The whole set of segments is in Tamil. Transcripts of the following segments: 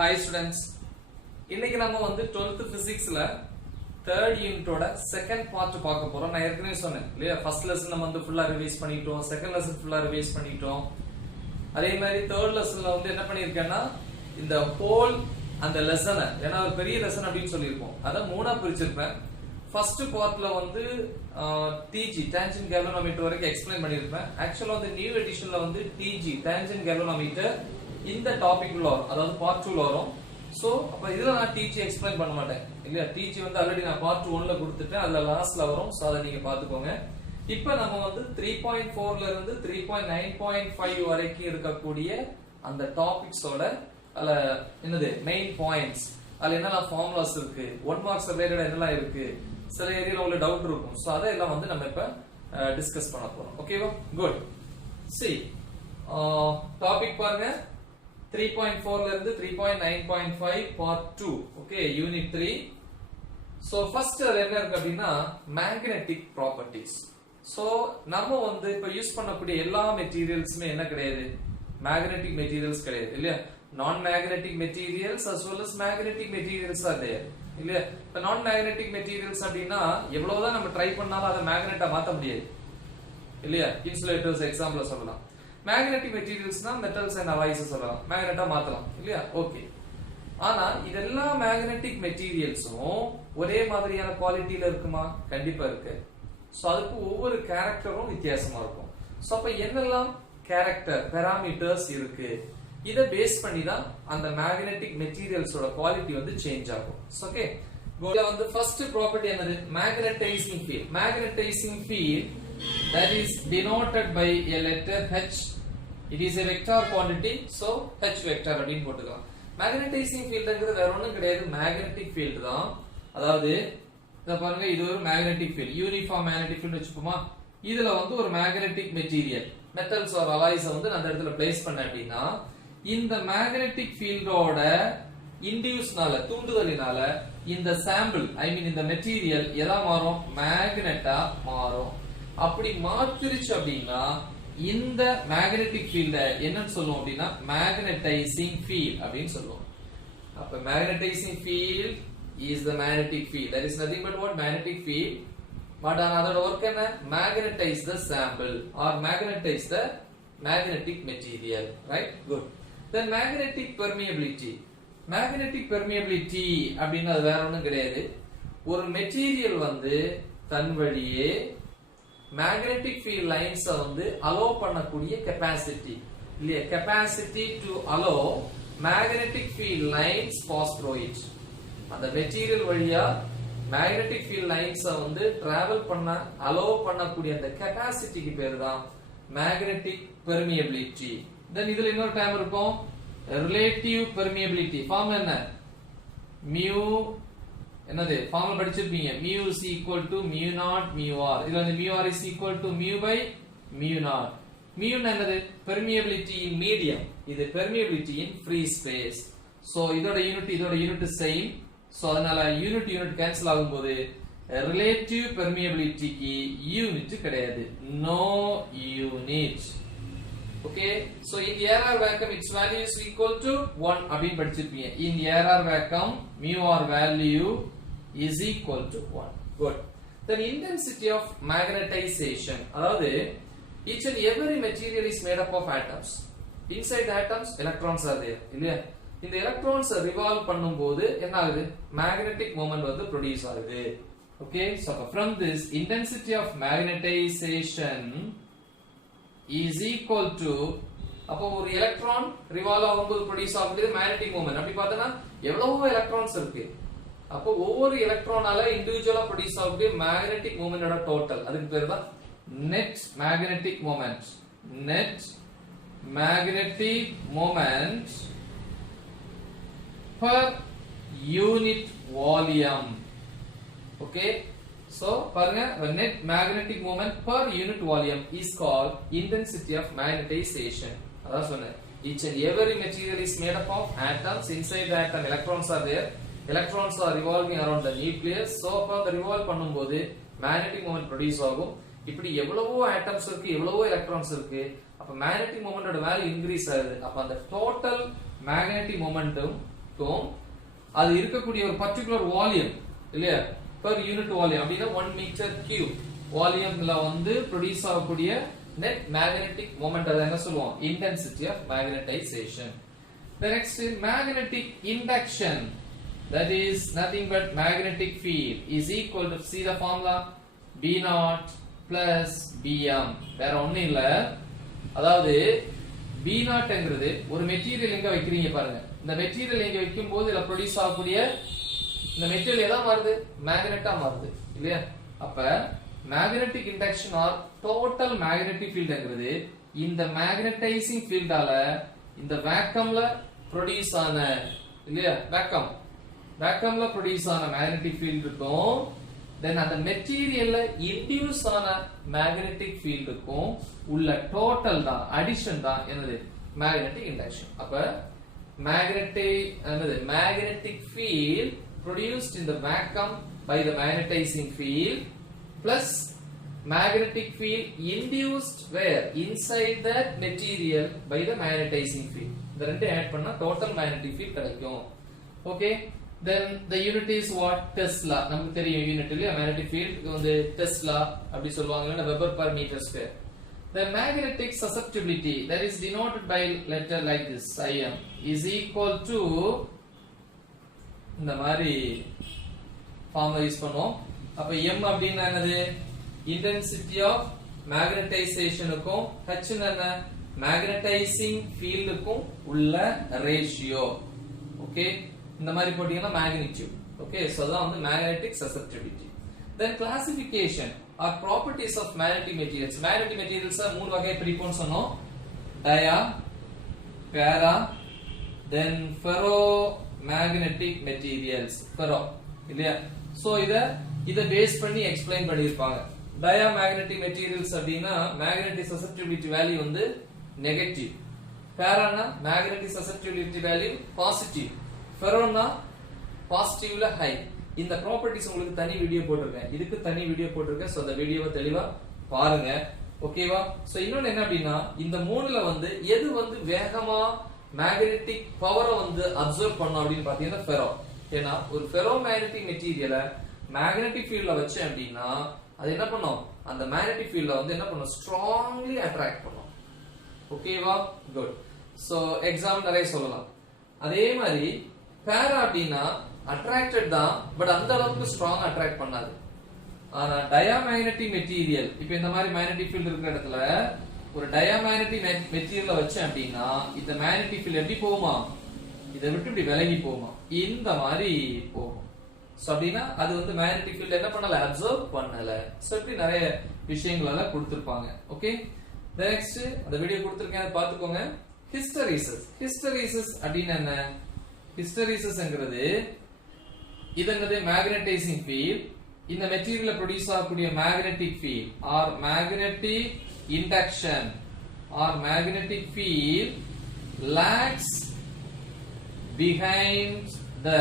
Hi students. இன்னைக்கு நம்ம வந்து 12th physicsல third unitோட second part பார்க்க போறோம். நான் ஏற்கனவே சொன்னேன் இல்லையா, first lesson நம்ம வந்து ஃபுல்லா ரிவைஸ் பண்ணிட்டோம், second lesson ஃபுல்லா ரிவைஸ் பண்ணிட்டோம். அதே மாதிரி third lessonல வந்து என்ன பண்ணிருக்கேன்னா இந்த whole அந்த லெசனை, ஏன்னா ஒரு பெரிய லெசன் அப்படின்னு சொல்லியிருக்கோம், அதை மூணா பிரிச்சிருப்பேன். ஃபர்ஸ்ட் பார்ட்ல வந்து டிஜி டான்ஜென்ட் கேல்வனோமீட்டர் வரைக்கும் எக்ஸ்பிளைன் பண்ணிருப்பேன். ஆக்சுவலா வந்து நியூ எடிஷன்ல வந்து டிஜி டான்ஜென்ட் கேல்வனோமீட்டர் இந்த டாபிக் உள்ள வரும், அதாவது பார்ட் 2ல வரும். சோ அப்ப இதுல நான் டிஜி எக்ஸ்பிளைன் பண்ண மாட்டேன் இல்லையா, டிஜி வந்து ஆல்ரெடி நான் பார்ட் 1ல கொடுத்துட்டேன், அதுல லாஸ்ட்ல வரும். சோ அதை நீங்க பாத்துக்கோங்க. இப்போ நம்ம வந்து 3.4ல இருந்து 3.9.5 வரைக்கும் இருக்கக்கூடிய அந்த டாபிக்ஸோட அதுல என்னது மெயின் பாயிண்ட்ஸ், அதுல என்னெல்லாம் ஃபார்முலாஸ் இருக்கு, 1 மார்க்ஸ் ரிலேட்டட் என்னெல்லாம் இருக்கு, சில ஏரியால உள்ள டவுட் இருக்கும். சோ அதெல்லாம் வந்து நம்ம இப்ப டிஸ்கஸ் பண்ண போறோம். ஓகேவா? குட். see டாபிக் பாருங்க, 3.4ல இருந்து 3.9.5 part 2. Okay, unit 3. So first என்ன இருக்கு அப்படின்னா மேக்னெட்டிக் ப்ராப்பர்ட்டிஸ். சோ நம்ம வந்து இப்ப யூஸ் பண்ணக்கூடிய எல்லா மெட்டீரியல்ஸ்மே என்ன கிடையாது, மேக்னெட்டிக் மெட்டீரியல்ஸ் கிடையாது இல்லையா. நான் magnetic materials as well as magnetic materials are there இல்லையா. இப்ப நான் மேக்னெட்டிக் மெட்டீரியல்ஸ் அப்படின்னா எவ்வளவுதான் நம்ம ட்ரை பண்ணாலும் அதை மேக்னெட்டா மாத்த முடியாது இல்லையா. இன்சுலேட்டர்ஸ் எக்ஸாம்பிள் சொல்லலாம். மேக்னெட்டிக் மெட்டீரியல்ஸ்னா மெட்டல்ஸ் அண்ட் அலாய்ஸ் சொல்லலாம், மேக்னெட்டா மாத்தலாம் இல்லையா. ஓகே, ஆனா இதெல்லாம் மேக்னெட்டிக் மெட்டீரியல்ஸும் ஒரே மாதிரியான குவாலிட்டியில இருக்குமா? கண்டிப்பா இருக்கு. சோ அதுக்கு ஒவ்வொரு கேரக்டரும் வித்தியாசமா இருக்கும். சோ அப்ப என்னெல்லாம் கேரக்டர் பாராமீட்டர்ஸ் இருக்கு, இத பேஸ் பண்ணி தான் அந்த மேக்னெட்டிக் மெட்டீரியல்ஸோட குவாலிட்டி வந்து சேஞ்ச் ஆகும். ஓகே, இதுல வந்து ஃபர்ஸ்ட் ப்ராப்பர்ட்டி என்னது, magnetising field. Magnetising field that is denoted by a letter H. It is a vector quantity, so H vector அப்படினு போட்டுக்கலாம். மேக்னடைசிங் ஃபீல்ட்ங்கிறது வேற ஒண்ணும் கிடையாது, மேக்னெட்டிக் ஃபீல்ட் தான். அதாவது இத பாருங்க, இது ஒரு magnetic field, uniform magnetic field வெச்சுப்போமா. இதுல வந்து ஒரு magnetic material metals or alloys வந்து நான் அந்த இடத்துல பிளேஸ் பண்ண அப்படினா இந்த மேக்னெட்டிக் ஃபீல்டோட இன்டியூஸ்னால, தூண்டுதலினால இந்த சாம்பிள் ஐ மீன் இந்த மெட்டீரியல் எதா மாறும், மேக்னெட்டா மாறும். அப்படி மாத்திருச்சு அப்படின்னா இந்த மேக்னெட்டிக் ஃபீல்ட என்னன்னு சொல்லுவோம் அப்படின்னா மேக்னடைசிங் ஃபீல்ட் அப்படின்னு சொல்லுவோம். அப்ப magnetising field is the magnetic field, that is nothing but what, magnetic field. But another work என்ன, magnetize the sample or magnetize the magnetic material, right? Good. Then magnetic permeability. Magnetic permeability அப்படின்னா அது வேற ஒண்ணும் கிடையாது, ஒரு மெட்டீரியல் வந்து தன் வழியே மேக்னெட்டிக் ஃபீல்ட் லைன்ஸ் வந்து அலோ பண்ணக்கூடிய கெபாசிட்டி இல்லையா. Capacity to allow magnetic field lines pass through it. அந்த மெட்டீரியல் வழியா மேக்னெட்டிக் ஃபீல்ட் லைன்ஸ் வந்து டிராவல் பண்ண அலோ பண்ணக்கூடிய அந்த கெபாசிட்டிக்கு பேரு தான் மேக்னெட்டிக் பெர்மியபிலிட்டி. தென் இதுல இன்னொரு டேர்ம் இருக்கும், ரிலேட்டிவ் பெர்மியபிலிட்டி. ஃபார்ம் என்ன, மியூ என்னது ஃபார்முலா படிச்சிருப்பீங்க, mu is equal to mu naught mu r. இதுல வந்து mu r is equal to mu by mu naught. mu என்னது, permeability in medium, இது permeability in free space. So இதோட யூனிட் சேம். சோ அதனால யூனிட் கேன்சல் ஆகும்போது ரிலேட்டிவ் பெர்மியபிலிட்டிக்கு யூனிட் கிடையாது, no unit. Okay, so in air vacuum its value is equal to 1 அப்படி படிச்சிருப்பீங்க. in air vacuum mu r value is equal to 1. Good. Then intensity of magnetization, அதாவது each and every material is made up of atoms. Inside the atoms electrons are there இல்லையா. இந்த எலக்ட்ரான்ஸ் ரிவால்வ் பண்ணும்போது என்ன ஆகுது, magnetic moment வந்து ப்ரொடியூஸ் ஆகுது. Okay, so from this intensity of magnetization is equal to, அப்போ ஒரு எலக்ட்ரான் ரிவால்வ் ஆகும்போது ப்ரொடியூஸ் ஆகக்கூடியது மேக்னெட்டிக் மொமெண்ட். அப்படி பார்த்தனா எவ்வளவோ எலக்ட்ரான்ஸ் இருக்கு, அப்போ ஒவ்வொரு எலக்ட்ரானால இண்டிவிஜுவலா ப்ரொடியூஸ் ஆகக்கூடிய மேக்னெட்டிக் மொமெண்டோட டோட்டல், அதுக்கு பேர் தான் net magnetic moment. Net magnetic moment per unit volume. Okay, so பாருங்க, net magnetic moment per unit volume is called intensity of magnetization. அதான் சொன்னேன், each and every material is made up of atoms. Inside the atom electrons are there, electrons are revolving around the nucleus. so அப்ப அந்த ரிவால்வ் பண்ணும்போது magnetic moment ப்ரொடியூஸ் ஆகும். இப்படி எவ்வளவோ ஆட்டம்ஸ் இருக்கு, எவ்வளவோ எலக்ட்ரான்ஸ் இருக்கு, அப்ப மேக்னெட்டிக் மொமெண்டோட வேல்யூ இன்கிரீஸ் ஆகுது. அப்ப அந்த டோட்டல் மேக்னெட்டிக் மொமெண்டம் க்கும் அது இருக்கக்கூடிய ஒரு பர்టిక్యులர் வால்யூம் இல்லையா per unit வால்யூம் அப்படினா 1 மீட்டர் கியூப் வால்யூம்ல வந்து ப்ரொடியூஸ் ஆகக்கூடிய net magnetic moment அத என்ன சொல்லுவோம் intensity of magnetization. The next is magnetic induction, that is nothing but magnetic field is equal to, see the formula, B naught plus Bm. வேற ஒண்ணும் இல்ல, அதாவது B naught என்கிறது ஒரு மெட்டீரியல் எங்க வைக்கிறீங்க பாருங்க, இந்த மெட்டீரியல் எங்க வைக்கும்போது இதுல ப்ரொடியூஸ் ஆகக்கூடிய இந்த மெட்டீரியல் எதா மாறுது மேக்னெட்டா மாறுது இல்லையா. அப்ப magnetic induction or total magnetic field என்கிறது இந்த மேக்னடைசிங் ஃபீல்டால இந்த வேக்கம்ல ப்ரொடியூஸ் ஆன இல்லையா வேக்கம்ல ப்ரொடியூஸ் ஆன மேக்னெட்டிக் ஃபீல்ட் இருக்கும், தென் அந்த மெட்டீரியல்ல இன்டியூஸ் ஆன மேக்னெட்டிக் ஃபீல்டுக்கும் உள்ள டோட்டல் தான் அடிஷன் தான் என்னது மேக்னெட்டிக் இண்டக்ஷன். அப்ப magnetic field produced in the vacuum by the magnetizing field plus magnetic field induced where inside that material by the magnetizing field. இந்த ரெண்டு ஆட் பண்ணா total magnetic field கிடைக்கும். Okay, then the unit is what? Tesla. நமக்கு தெரியும் யூனிட் இல்லையா magnetic field வந்து Tesla அப்படி சொல்லுவாங்க இல்ல Weber per meter square. The magnetic susceptibility, that is denoted by letter like this Im, is equal to இந்த மாதிரி ஃபார்முலா யூஸ் பண்ணுவோம். அப்ப m அப்படினா என்னது intensity of magnetization க்கும் h என்ன magnetizing field க்கும் உள்ள ரேஷியோ. ஓகே, இந்த மாதிரி போட்டீங்கன்னா magnitude. ஓகே, சோ அதான் வந்து magnetic susceptibility. Then classification or properties of magnetic materials. Magnetic materials மூணு வகை பிரிப்போம்னு சொன்னோம், dia, para, then ferromagnetic materials. ferro இல்லையா. சோ இத பேஸ் பண்ணி எக்ஸ்பிளைன் பண்ணிருப்பாங்க. diamagnetic materials அப்படினா magnetic susceptibility value வந்து நெகட்டிவ், paraனா magnetic susceptibility value positive, ferrona பாசிட்டிவ்ல ஹை. இந்த ப்ராப்பர்ட்டிஸ் உங்களுக்கு தனி வீடியோ போட்டுருக்கேன், இதுக்கு தனி வீடியோ போட்டுருக்கேன். சோ அந்த வீடியோவை தெளிவா பாருங்க. ஓகேவா. சோ இன்னொன்னு என்ன அப்படினா இந்த மூணுல வந்து எது வந்து வேகமா மேக்னெட்டிக் பவரை வந்து அப்சர்வ் பண்ணும் அப்படின்னு பாத்தீங்கன்னா ஃபெரோ. ஏன்னா ஒரு ஃபெரோ மேக்னெட்டிக் மெட்டீரியலை மேக்னெட்டிக் ஃபீல்ட்ல வச்சேன் அப்படின்னா அது என்ன பண்ணும், அந்த மேக்னெட்டிக் ஃபீல்ட்ல வந்து என்ன பண்ணும் ஸ்ட்ராங்லி அட்ராக்ட் பண்ணும். ஓகேவா, குட். சோ எக்ஸாம்பிள் நிறைய சொல்லலாம். அதே மாதிரி பேரா அப்படின்னா அட்ராக்டட் தான், பட் அந்த அளவுக்கு ஸ்ட்ராங் அட்ராக்ட் பண்ணாது. ஆனா டயாமேக்னெட்டிக் மெட்டீரியல், இப்போ இந்த மாதிரி மேக்னெட்டிக் ஃபீல்ட் இருக்கிற இடத்துல ஒரு டயாமேக்னெட்டிக் மெட்டீரியலை வச்சேன் அப்படின்னா இந்த மேக்னெட்டிக் ஃபீல்ட் எப்படி போகுமா, இதை விட்டு இப்படி விலகி போகுமா, இந்த மாதிரி போகும். சோ அப்படின்னா அது வந்து மேக்னெட்டிக் ஃபீல்ட் என்ன பண்ணல, அப்சர்வ் பண்ணல. சோ இப்படி நிறைய விஷயங்கள் எல்லாம் கொடுத்திருப்பாங்க. ஓகே, நெக்ஸ்ட் அந்த வீடியோ கொடுத்திருக்கேன், அதை பாத்துக்கோங்க. ஹிஸ்டரிசிஸ். ஹிஸ்டரிசிஸ் அப்படின்னா என்ன, ஹிஸ்டரிசிஸ்ங்கிறது இதுங்கிறது மேக்னடைசிங் ஃபீல்ட், இந்த மெட்டீரியல்ல ப்ரொடியூஸ் ஆகக்கூடிய magnetic field or magnetic induction or magnetic field lags behind the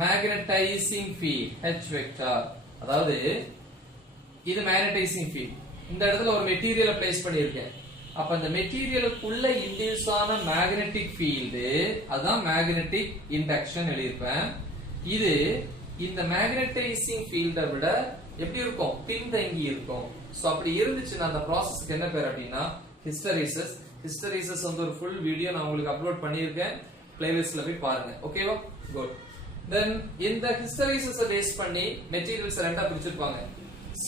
magnetizing field H vector. அதாவது இது மேக்னடைசிங் ஃபீல்ட், இந்த இடத்துல ஒரு மெட்டீரியலை பிளேஸ் பண்ணியிருக்கேன். அப்ப இந்த மெட்டீரியலுக்குள்ள இன்டியூஸ் ஆன மேக்னெட்டிக் ஃபீல்டு அதான் மேக்னெட்டிக் இண்டக்ஷன் எழுதியிருப்பேன். இது இந்த மேக்னடைசிங் ஃபீல்டை விட எப்படி இருக்கும், பின்தங்கி இருக்கும். சோ அப்படி இருந்துச்சுன்னா அந்த ப்ராசஸ்க்கு என்ன பேர் அப்படின்னா ஹிஸ்டரிசிஸ். ஹிஸ்டரிசிஸ் வந்து ஒரு ஃபுல் வீடியோ நான் உங்களுக்கு அப்லோட் பண்ணியிருக்கேன், பிளேலிஸ்ட்ல போய் பாருங்க. ஓகேவா, குட். தென் இந்த ஹிஸ்டரிசிஸை பேஸ் பண்ணி மெட்டீரியல்ஸ் ரெண்டா பிரிச்சிருப்பாங்க,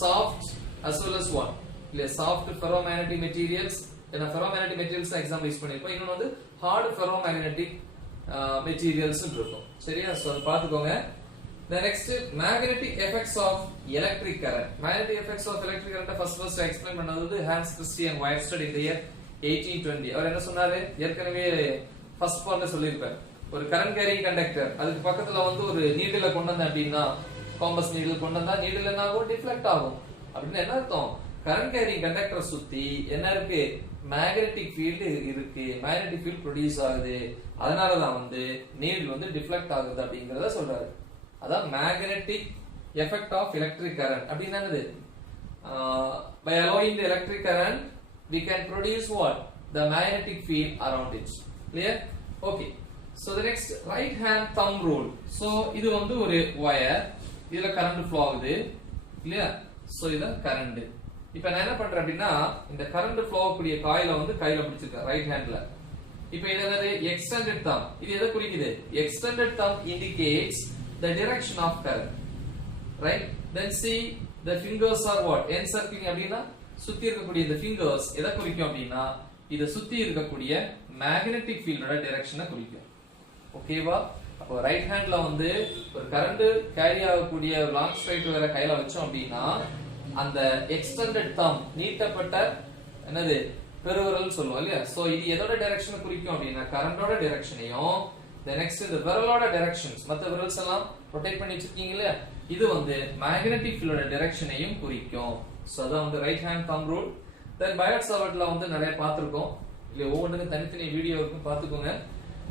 soft as well as what இல்ல சாஃப்ட் ஃபெரோமேக்னெட்டிக் மெட்டீரியல்ஸ். ஏன்னா ஃபெரோமேக்னெட்டிக் மெட்டீரியல்ஸ் எக்ஸாம்பிள் யூஸ் பண்ணிருப்போம். இன்னொன்று வந்து ஹார்ட் ஃபெரோமேக்னெட்டிக் மெட்டீரியல்ஸ் இருக்கும். சரியா, சோ அதை பாத்துக்கோங்க. The next magnetic effects of electric current. Magnetic effects of electric current first explain பண்ணது வந்து Hans Christian Whistad in the year 1820. அவர் என்ன சொன்னாரு, ஏற்கனவே ஃபர்ஸ்ட் பார்ட்ல சொல்லிருப்பார். ஒரு கரண்ட் கேரிங் கண்டக்டர், அதுக்கு பக்கத்துல வந்து ஒரு நீடில கொண்டு வந்தேன் அப்படின்னா, காம்பஸ் நீடில் கொண்டு வந்தா நீடில் என்ன ஆகும், டிஃப்ளெக்ட் ஆகும். அப்படின்னு என்ன அர்த்தம், கரண்ட் கேரிங் கண்டக்டரை சுத்தி என்ன இருக்கு, மேக்னெட்டிக் ஃபீல்ட் இருக்கு, மேக்னெட்டிக் ஃபீல்ட் ப்ரொடியூஸ் ஆகுது, அதனாலதான் வந்து நீடில் வந்து டிஃப்ளெக்ட் ஆகுது அப்படிங்கறத சொல்றாரு. அதான் magnetic effect of electric current. அப்படின்னா என்னது, by allowing the electric current we can produce what, the magnetic field around it. Clear? Okay, So the next right hand thumb rule. So இது வந்து ஒரு wire, இதுல current flow ஆகுது இல்லையா? So இது current. இப்போ நான் என்ன பண்றேன் அப்படினா இந்த current flow கூடிய காயில வந்து கையில பிடிச்சிருக்கேன் ரைட் ஹேண்ட்ல. இப்போ இது என்னது extended thumb. இது எதை குறிக்குது? Extended thumb indicates the direction of current. Right? Then see the fingers are what? Encircling அப்படினா சுத்தி இருக்கக்கூடிய இந்த fingers எதை குறிக்கும் அப்படினா இத சுத்தி இருக்கக்கூடிய magnetic field ஓட டைரக்ஷனை குறிக்கும். ஓகேவா? அப்போ ரைட் ஹேண்ட்ல வந்து ஒரு கரண்ட் கேரி ஆகக்கூடிய லாங் ஸ்ட்ரைட் வயரை கையில வச்சோம் அப்படினா அந்த எக்ஸ்டெண்டட் தம் நீட்டப்பட்ட என்னது பெருவிரல் சொல்லுவோம் இல்லையா? சோ இது எதோட டைரக்ஷனை குறிக்கும் அப்படினா கரண்டோட டைரக்ஷனையும் the next இந்த விரலோட டைரக்ஷன்ஸ் மத்த விரல்ஸ் எல்லாம் ரொட்டேட் பண்ணி வச்சிருக்கீங்க இல்லையா? இது வந்து magnetic field ஓட டைரக்ஷனையும் குறிக்கும். சோ அதான் வந்து ரைட் ஹேண்ட் தம் ரூல். தென் பயோட் சாவர்ட்ல வந்து நிறைய பார்த்திருக்கோம். இல்ல ஒவ்வொன்றுக்கும் தனித்தனி வீடியோ இருக்கும் பார்த்துக்கோங்க.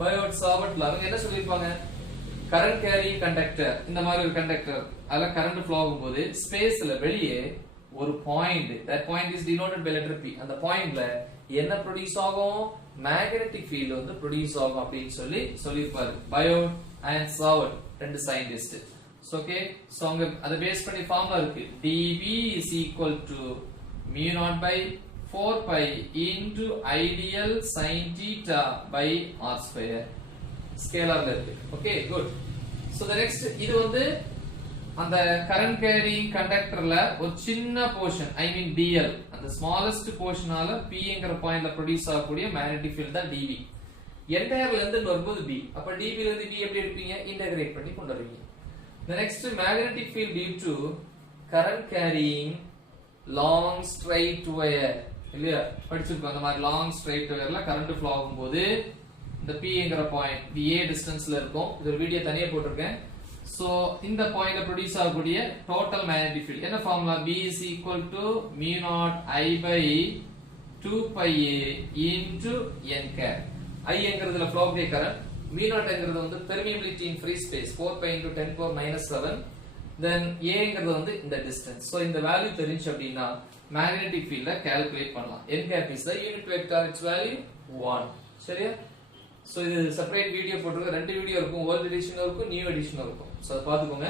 பயோட் சாவர்ட்ல அவங்க என்ன சொல்லிருப்பாங்க? கரண்ட் கேரிங் கண்டக்டர் இந்த மாதிரி ஒரு கண்டக்டர் அதுல கரண்ட் ஃப்ளோ ஆகும்போது ஸ்பேஸ்ல வெளியே ஒரு point that point is denoted by letter P அந்த பாயிண்ட்ல என்ன ப்ரொடியூஸ் ஆகும்? மேக்னெட்டிக் ஃபீல்ட் வந்து ப்ரொடியூஸ் ஆகும் அப்படினு சொல்லிருப்பாரு பயோட் அண்ட் சாவர்ட் ரெண்டு சயின்டிஸ்ட். ஓகே சோ அங்க அத பேஸ் பண்ணி ஃபார்முலா இருக்கு dB is equal to mu naught by 4 pi into ideal sin theta by r square ஸ்கேலார்ல இருக்கு. Okay good. So the next இது வந்து அந்த கரண்ட் கேரிங் கண்டக்டர்ல ஒரு சின்ன போர்ஷன் ஐ மீன் dl அந்த ஸ்மாலஸ்ட் போர்ஷனால p ங்கற பாயிண்ட்ல ப்ரொடியூஸ் ஆகக்கூடிய மேக்னெட்டிக் ஃபீல்ட் தான் dB. என்டையர்ல இருந்து வரும்போது b. அப்ப dB ல இருந்து b எப்படி எடுப்பீங்க? இன்டகிரேட் பண்ணி கொண்டு வருவீங்க. The next magnetic field due to current carrying long straight wire இல்லையா? படிச்சிருக்கோம் அந்த மாதிரி long straight wireல கரண்ட் ஃப்ளோ ஆகும்போது இந்த p ங்கற பாயிண்ட் the a டிஸ்டன்ஸ்ல இருக்கும். இது ஒரு வீடியோ தனியா போட்டுருக்கேன். சோ இந்த பாயிண்ட்ல ப்ரொடியூஸ் ஆகக்கூடிய டோட்டல் மேக்னெட்டிக் ஃபீல்ட் என்ன formula? b is equal to mu naught I by 2 pi a into n cap. I ங்கறதுல ஃப்ளோ ஆகக்கூடிய கரண்ட், mu naught ங்கறது வந்து permeability in free space 4 pi into 10 power minus 7. then a ங்கறது வந்து இந்த டிஸ்டன்ஸ். சோ இந்த வேல்யூ தெரிஞ்சு அப்படினா மேக்னெட்டிக் ஃபீல்ட கால்குலேட் பண்ணலாம். n cap is the unit vector, its value 1. சரியா? சோ இது செப்பரேட் வீடியோ போட்டுருக்க. ரெண்டு வீடியோ இருக்கும், ஓல்ட் எடிஷன் இருக்கும், நியூ எடிஷன் இருக்கும். சோ அத பாத்துக்கோங்க.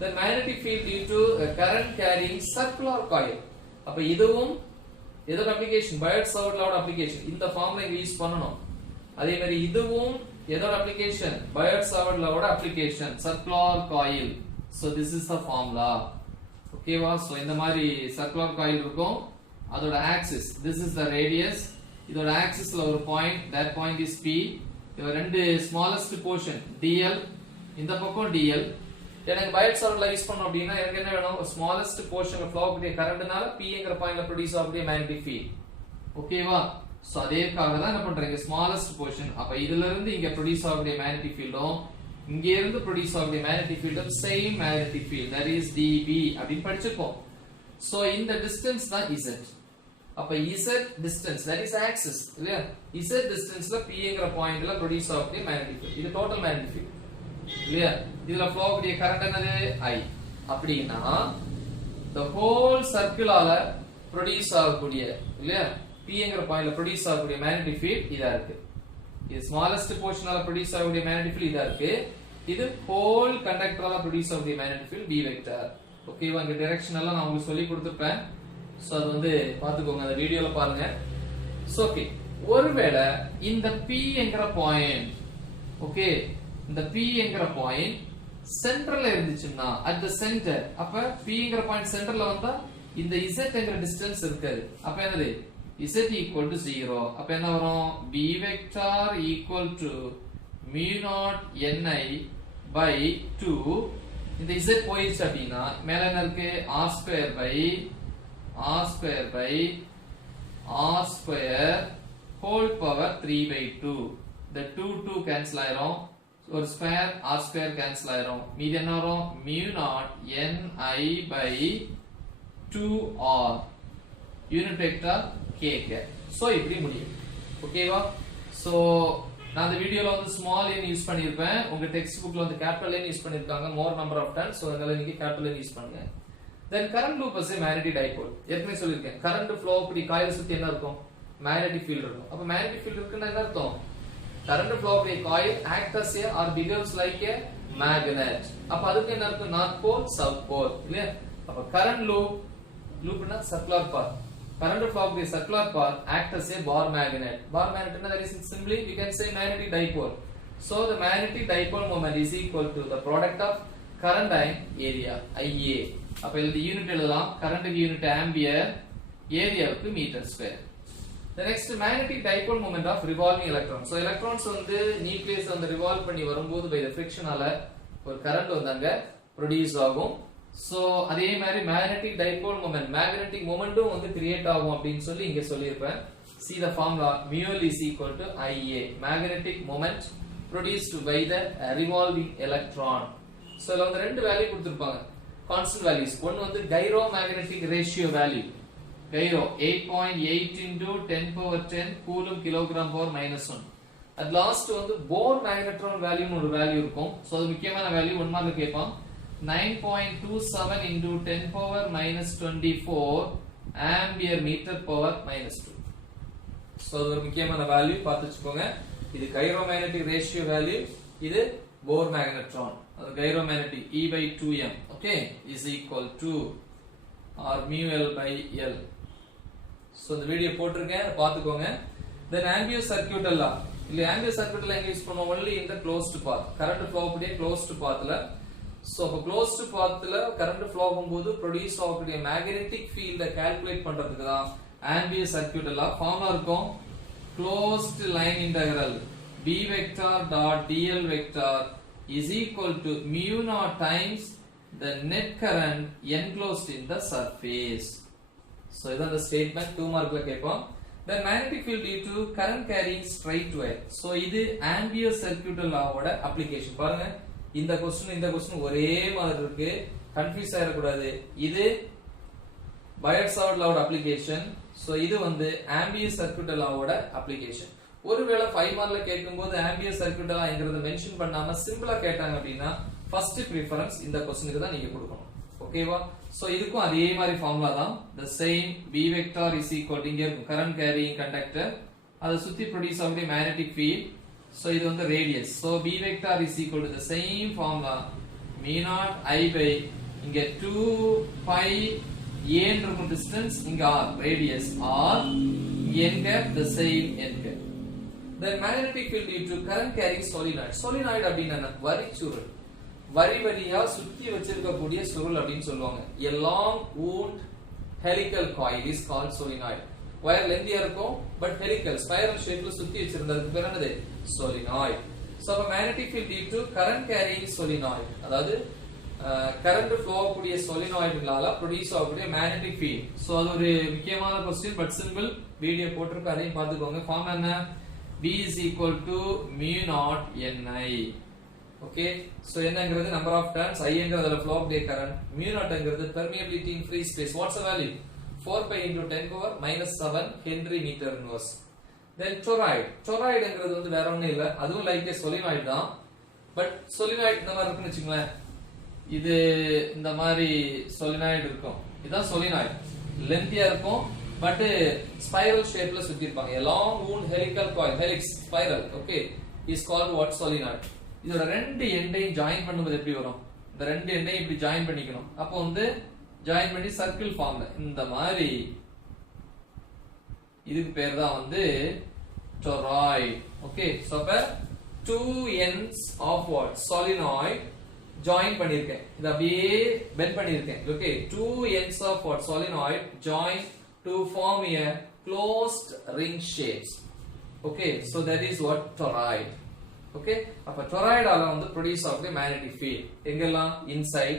the magnetic field due to a current carrying circular coil. அப்ப இதுவும் ஏதோட அப்ளிகேஷன் பயோட் சாவர்ட்லோட அப்ளிகேஷன் இந்த ஃபார்முலா இங்க யூஸ் பண்ணனும். அதே மாதிரி இதுவும் ஏதோட அப்ளிகேஷன் பயோட் சாவர்ட்லோட application circular coil. So this is the formula. ஓகேவா? சோ இந்த மாதிரி சர்க்குலர் காயில் இருக்கும். அதோட axis this is the radius. இதோட ஆக்சிஸ்ல ஒரு point that point is p. இது ரெண்டு ஸ்மாலஸ்ட் போர்ஷன் dl இந்த பக்கம் dl. எனக்கு பயோட் சாவர்ட்ல யூஸ் பண்ணனும் அப்படினா எனக்கு என்ன வேணும்? ஸ்மாலஸ்ட் போர்ஷன்ல ஃப்ளோ ஆகக்கூடிய கரண்ட்னால p ங்கற பாயிண்ட்ல ப்ரொடியூஸ் ஆகக்கூடிய மேக்னெட்டிக் ஃபீல்ட். ஓகேவா? சோ அதேக்காக தான் என்ன பண்றீங்க? ஸ்மாலஸ்ட் போர்ஷன் அப்ப இதுல இருந்து இங்க ப்ரொடியூஸ் ஆகக்கூடிய மேக்னெட்டிக் ஃபீல்டும் இங்க இருந்து ப்ரொடியூஸ் ஆகக்கூடிய மேக்னெட்டிக் ஃபீல்டும் same magnetic field that is dB அப்படி படிச்சிருப்போம். சோ இந்த டிஸ்டன்ஸ் தான் z. அப்ப z distance that is axis இல்லையா? z distanceல p ங்கற பாயிண்ட்ல ப்ரொடியூஸ் ஆகக்கூடிய மேக்னெட்டிக் ஃபீல்ட் இது டோட்டல் மேக்னெட்டிக் ஃபீல்ட் இல்லையா? இதுல ஃப்ளோ ஆகக்கூடிய கரண்ட் என்னது? I. அப்படினா the whole circleால ப்ரொடியூஸ் ஆகக்கூடிய இல்லையா? p ங்கற பாயிண்ட்ல ப்ரொடியூஸ் ஆகக்கூடிய மேக்னெட்டிக் ஃபீல்ட் இதா இருக்கு. இது ஸ்மாலஸ்ட் போர்ஷனால ப்ரொடியூஸ் ஆகக்கூடிய மேக்னெட்டிக் ஃபீல்ட் இதா இருக்கு. இது ஹோல் கண்டக்டரால ப்ரொடியூஸ் ஆகக்கூடிய மேக்னெட்டிக் ஃபீல்ட் b வெக்டர். ஓகேவா? இந்த டைரக்ஷன் எல்லாம் நான் உங்களுக்கு சொல்லி கொடுத்திருப்பேன். சோ அது வந்து பாத்துக்கோங்க, அந்த வீடியோல பாருங்க. சோ ஓகே, ஒருவேளை இந்த p ங்கற பாயிண்ட் ஓகே இந்த p ங்கற பாயிண்ட் சென்டர்ல இருந்துச்சுன்னா அட் தி சென்டர் அப்ப p ங்கற பாயிண்ட் சென்டர்ல வந்தா இந்த z ங்கற டிஸ்டன்ஸ் இருக்காது. அப்ப என்னது? z equal to 0. அப்ப என்ன வரும்? b vector equal to mu naught ni by 2. இந்த z போயிடுச்சு அப்படினா மேல என்ன இருக்கு? r square by r square whole power 3 by 2. the 2 cancel ஆயிரும். ஒரு ஸ்கொயர் r square cancel ஆயிரும். மீதி என்ன வரும்? mu naught ni by 2r unit vector k. So இப்படி முடியும். ஓகேவா? சோ நான் இந்த வீடியோல வந்து ஸ்மால் n யூஸ் பண்ணிருப்பேன். உங்க டெக்ஸ்ட் புக்ல வந்து கேபிட்டல் n யூஸ் பண்ணிருக்காங்க more number of times. So அதனால நீங்க கேபிட்டல் n யூஸ் பண்ணுங்க. then current loop as a magnetic dipole. ஏற்கனவே சொல்லிருக்கேன். current flow அப்படி காயில சுத்தி என்ன இருக்கும்? magnetic field இருக்கும். அப்ப magnetic field இருக்குன்னா என்ன அர்த்தம்? current flow of a coil act as a or behaves like a magnet. அப்ப அதுக்கு என்ன இருக்கு? north pole south pole இல்லையா? அப்ப current loopனா circular path. Current flow of a circular path act as a bar magnet. Bar magnet என்ன? that is simply we can say magnetic dipole. So the magnetic dipole moment is equal to the product of current and area IA. அப்ப இந்த யூனிட் எழுதலாம். current க்கு யூனிட் ஆம்பியர், ஏரியாவுக்கு metre square. The next magnetic dipole moment of revolving electrons. So electrons வந்து நியூக்ளியஸ் வந்து revolve பண்ணி வரும்போது by the friction ஆல ஒரு current வந்து அங்க produce ஆகும். So அதே மாதிரி magnetic dipole moment, magnetic momentum வந்து create ஆகும் அப்படினு சொல்லி இங்க சொல்லியிருப்பேன். See the formula mu L is equal to IA, magnetic moment produced by the revolving electron. So இதுல வந்து ரெண்டு வேல்யூ கொடுத்திருப்பாங்க, constant values. ஒன்னு வந்து gyromagnetic ratio value, gyro 8.8 into 10 power 10 coulomb kilogram power minus 1. At last வந்து Bohr magnetron value னு ஒரு வேல்யூ இருக்கும். சோ அது முக்கியமான வேல்யூ 1 மார்க்ல கேட்பான். 9.27 into 10 power minus 24 ampere meter power minus 2. So அது ஒரு முக்கியமான வேல்யூ பார்த்துச்சுக்கோங்க. இது gyromagnetic ratio வேல்யூ, இது Bohr magnetron. அது gyromagnetic E by 2m, okay, is equal to or mu L by L. So இந்த வீடியோ போட்டுருக்கேன், பார்த்துக்கோங்க. Then ambient circuit law. இல்ல ambient circuit law எங்க யூஸ் பண்ணுவோம்? only in the closed path. current flow கூடிய closed pathல. So அப்ப closed pathல current flow ஆகும்போது produce ஆகக்கூடிய magnetic field calculate பண்றதுக்கு தான் ambient circuit law. ஃபார்முலா இருக்கும், closed line integral B vector dot dl vector is equal to mu naught times the net current enclosed in the surface. So இதான் the statement 2 மார்க்ல கேட்போம். Then magnetic field due to current carrying straight wire. So இது ambient circuit law ஓட application. பாருங்க, இந்த क्वेश्चन ஒரே மாதிரி இருக்கு, கன்ஃபியூஸ் ஆயிர கூடாது. இது Biot-Savart law ஓட application. So இது வந்து ambient circuit law ஓட application. ஒருவேளை 5 மார்க்ல கேட்கும்போது ambient circuit law என்கிறத மென்ஷன் பண்ணாம சிம்பிளா கேட்டாங்க அப்படினா ஃபர்ஸ்ட் ப்ரிஃபரன்ஸ் இந்த क्वेश्चनக்கு தான் நீங்க கொடுக்கணும். ஓகேவா? சோ இதுக்கும் அதே மாதிரி ஃபார்முலா தான். the same B vector is equal to இங்க இருக்கும் current carrying conductor, அத சுத்தி ப்ரொடியூஸ் ஆகக்கூடிய magnetic field. சோ இது வந்து radius. so B vector is equal to the same formula mu naught I by இங்க 2 pi a ன்ற இருக்கும் distance, இங்க r radius r, n cap the same n cap. Then magnetic field due to current carrying solenoid. solenoid அப்படினா என்ன? வரிச்சுருள். வரி வரியா சுத்தி வச்சிருக்கக்கூடிய சுருள் அப்படினு சொல்லுவாங்க. A long wound helical coil is called solenoid. wire lengthiயா இருக்கும் but helical spiral shapeல சுத்தி வச்சிருந்ததுக்கு பேர் என்னது? solenoid. So magnetic field due to current carrying solenoid, அதாவது current flow கூடிய solenoidனால produce ஆகக்கூடிய magnetic field. So அது ஒரு முக்கியமான question but simple, வீடியோ போட்டுருக்கு, அதையும் பார்த்துக்கோங்க. ஃபார்முலா என்ன? B is equal to mu naught Ni. Okay, so என்னங்கிறது number of turns, I ங்கிறது flow of the current, mu naught ங்கிறது permeability in free space. What's the value? 4 pi into 10 power minus 7 Henry meter inverse. Then toroid. toroid ங்கிறது வந்து வேற ஒண்ணும் இல்ல, அதுவும் like a solenoid தான். But solenoid இந்த மாதிரி இருக்குன்னு வெச்சுங்களேன், இது இந்த மாதிரி solenoid இருக்கும். இதான் solenoid. லென்த்தியா இருக்கும் but spiral shapeல சுத்தி இருப்பாங்க. A long wound helical coil, helix spiral, okay, is called what? solenoid. இதோட ரெண்டு எண்டையும் ஜாயின் பண்ணும்போது எப்படி வரும்? இந்த ரெண்டு எண்டையும் இப்படி ஜாயின் பண்ணிக்கணும். அப்போ வந்து ஜாயின் பண்ணி சர்க்கிள் ஃபார்ம்ல இந்த மாதிரி, இதுக்கு பேர் தான் வந்து toroid. Okay, so அப்ப two ends of what? solenoid join பண்ணிருக்கேன், இது அப்படியே பெண்ட் பண்ணிருக்கேன். Okay, two ends of what? solenoid join to form a closed ring shapes. Okay, so that is what? toroid. Okay, அப்ப toroid ஆல வந்து produce ஆகக்கூடிய magnetic field எங்கெல்லாம்? inside,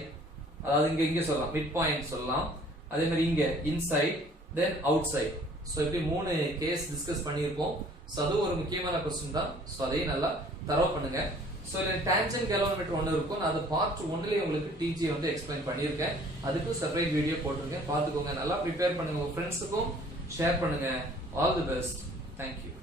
அதாவது இங்க சொல்லலாம் mid point சொல்லலாம், அதே மாதிரி இங்க inside, then outside. so இப்படி மூணு கேஸ் டிஸ்கஸ் பண்ணியிருக்கோம். so அது ஒரு முக்கியமான क्वेश्चन தான். so அதையும் நல்லா தரவு பண்ணுங்க. so இல்ல tangent galvanometer ஒன்னு இருக்கும், அது பார்ட் 1லயே உங்களுக்கு TG வந்து எக்ஸ்பிளைன் பண்ணியிருக்கேன். அதுக்கு செப்பரேட் வீடியோ போட்டுருங்க, பார்த்துக்கோங்க. நல்லா ப்ரிப்பேர் பண்ணுங்க, உங்க ஃப்ரெண்ட்ஸுக்கும் ஷேர் பண்ணுங்க. All the best. Thank you.